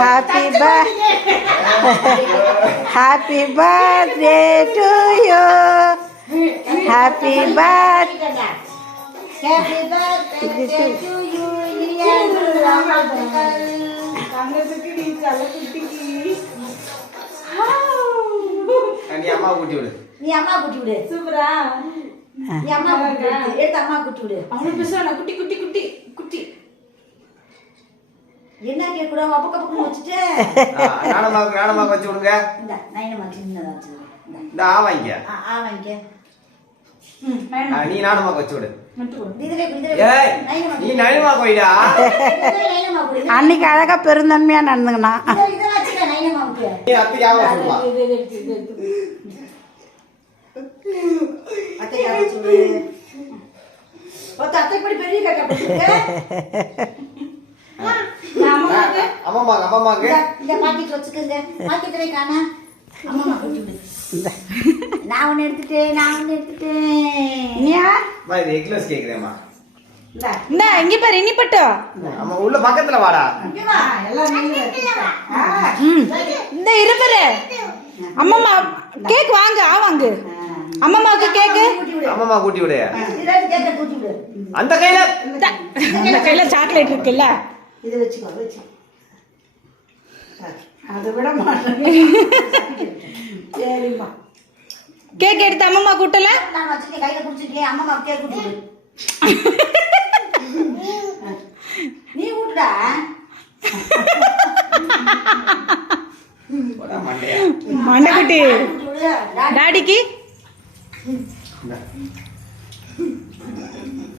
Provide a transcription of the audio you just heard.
Happy birthday to you. Happy birthday to you. நீ அம்மா கூட்டி விடு. சூப்பரா. நீ அம்மா கூட்டி விடு. எடுத்து அம்மா கூட்டி விடு. அவனுக்கு பேசுறானா குட்டி குட்டி குட்டி குட்டி. என்ன கேக்குறா அப்பக்க அப்பக்க வச்சிட்டு. நானம்மா வச்சு விடுங்க. இந்த நைனம்மா சின்னதா வச்சு. இந்த வாங்கிக்க. வாங்கிக்க. நீ நானம்மா வச்சு விடு. ஏய் நீ நைனம்மா போய்டா. அன்னைக்கு அழகா பெருந்தன்மையா நடந்துங்கனா. நீ அத்தைக்கு ஆவ சொல்லுமா. அத்தைக்கு ஆவ சொல்லு. அத்தை படி பெரிய கட்ட போட்டுக்க. அம்மாக்கு இந்த பாக்கெட் வச்சுக்கங்க. பாக்கெட்ல காணா. அம்மா கூட்டி விடு. நான் ஒன்னு எடுத்துட்டேன். நீயா? மா இது எக்லஸ் கேக்குறேம்மா. இந்த இங்க பாரு இனி பட்டோ. அம்மா உள்ள பக்கத்துல வாடா. இங்க வா. எல்லாம் நீங்க வச்சுட்டா. இந்த இருபரு. அம்மா கேக் வாங்க வாங்க. அம்மாவுக்கு கேக். அம்மா கூட்டி விடு. இத கேக்க கூட்டி விடு. அந்த கையில சாக்லேட் இருக்குல்ல. இத வெச்சுக்கோ. அது விட மாட்டேன். சரிம்மா. கேக் எடுத்து அம்மா கூட்டல. நான் வச்சிருக்கேன் கையில குடிச்சிருக்கேன். அம்மா கேக் கூட்டி விடு. நீ கூட்டுடா. மண்டை குட்டி. டாடிக்கு